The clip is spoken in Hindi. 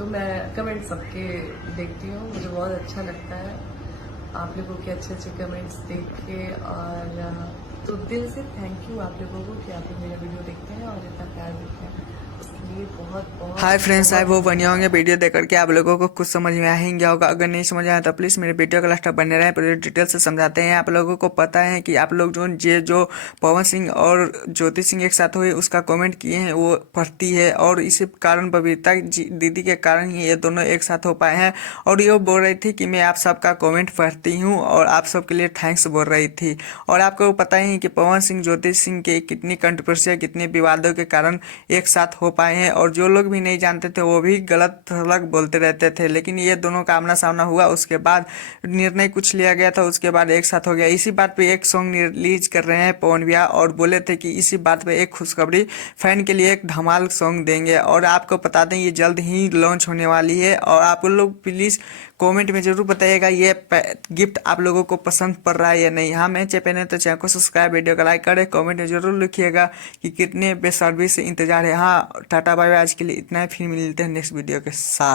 तो मैं कमेंट सबके देखती हूँ, मुझे बहुत अच्छा लगता है आप लोगों के अच्छे अच्छे कमेंट्स देख के। और तो दिल से थैंक यू आप लोगों को कि आप लोग मेरा वीडियो देखते हैं और इतना प्यार देते हैं, उसके लिए बहुत बहुत हाय फ्रेंड्स, आई बहुत वो बने होंगे धन्यवाद। वीडियो देख करके आप लोगों को कुछ समझ में आ ही गया होगा। अगर नहीं समझ आया तो प्लीज़ मेरे वीडियो का लास्ट तक बने रहें, पूरी डिटेल से समझाते हैं। आप लोगों को पता है कि आप लोग जो पवन सिंह और ज्योति सिंह एक साथ हुए उसका कमेंट किए हैं वो पढ़ती है, और इसी कारण बबीता दीदी के कारण ही ये दोनों एक साथ हो पाए हैं। और ये बोल रही थी कि मैं आप सबका कमेंट पढ़ती हूँ और आप सबके लिए थैंक्स बोल रही थी। और आपको पता ही है कि पवन सिंह ज्योति सिंह के कितनी कंट्रोवर्सियाँ, कितने विवादों के कारण एक साथ हो पाए हैं, और जो लोग भी नहीं जानते थे वो भी गलत थलग बोलते रहते थे। लेकिन ये दोनों का आमना सामना हुआ, उसके बाद निर्णय कुछ लिया गया था, उसके बाद एक साथ हो गया। इसी बात पे एक सॉन्ग रिलीज कर रहे हैं पवन भैया, और बोले थे कि इसी बात पे एक खुशखबरी फैन के लिए एक धमाल सॉन्ग देंगे। और आपको बता दें ये जल्द ही लॉन्च होने वाली है। और आप लोग प्लीज़ कमेंट में जरूर बताइएगा ये गिफ्ट आप लोगों को पसंद पड़ रहा है या नहीं। हाँ, मैं चैनल है तो चैनल को सब्सक्राइब, वीडियो को लाइक करें, कमेंट में जरूर लिखिएगा कि कितने बेसब्री से इंतजार है। हाँ, टाटा बाय बाय, आज के लिए इतना ही, फिर मिलते हैं नेक्स्ट वीडियो के साथ।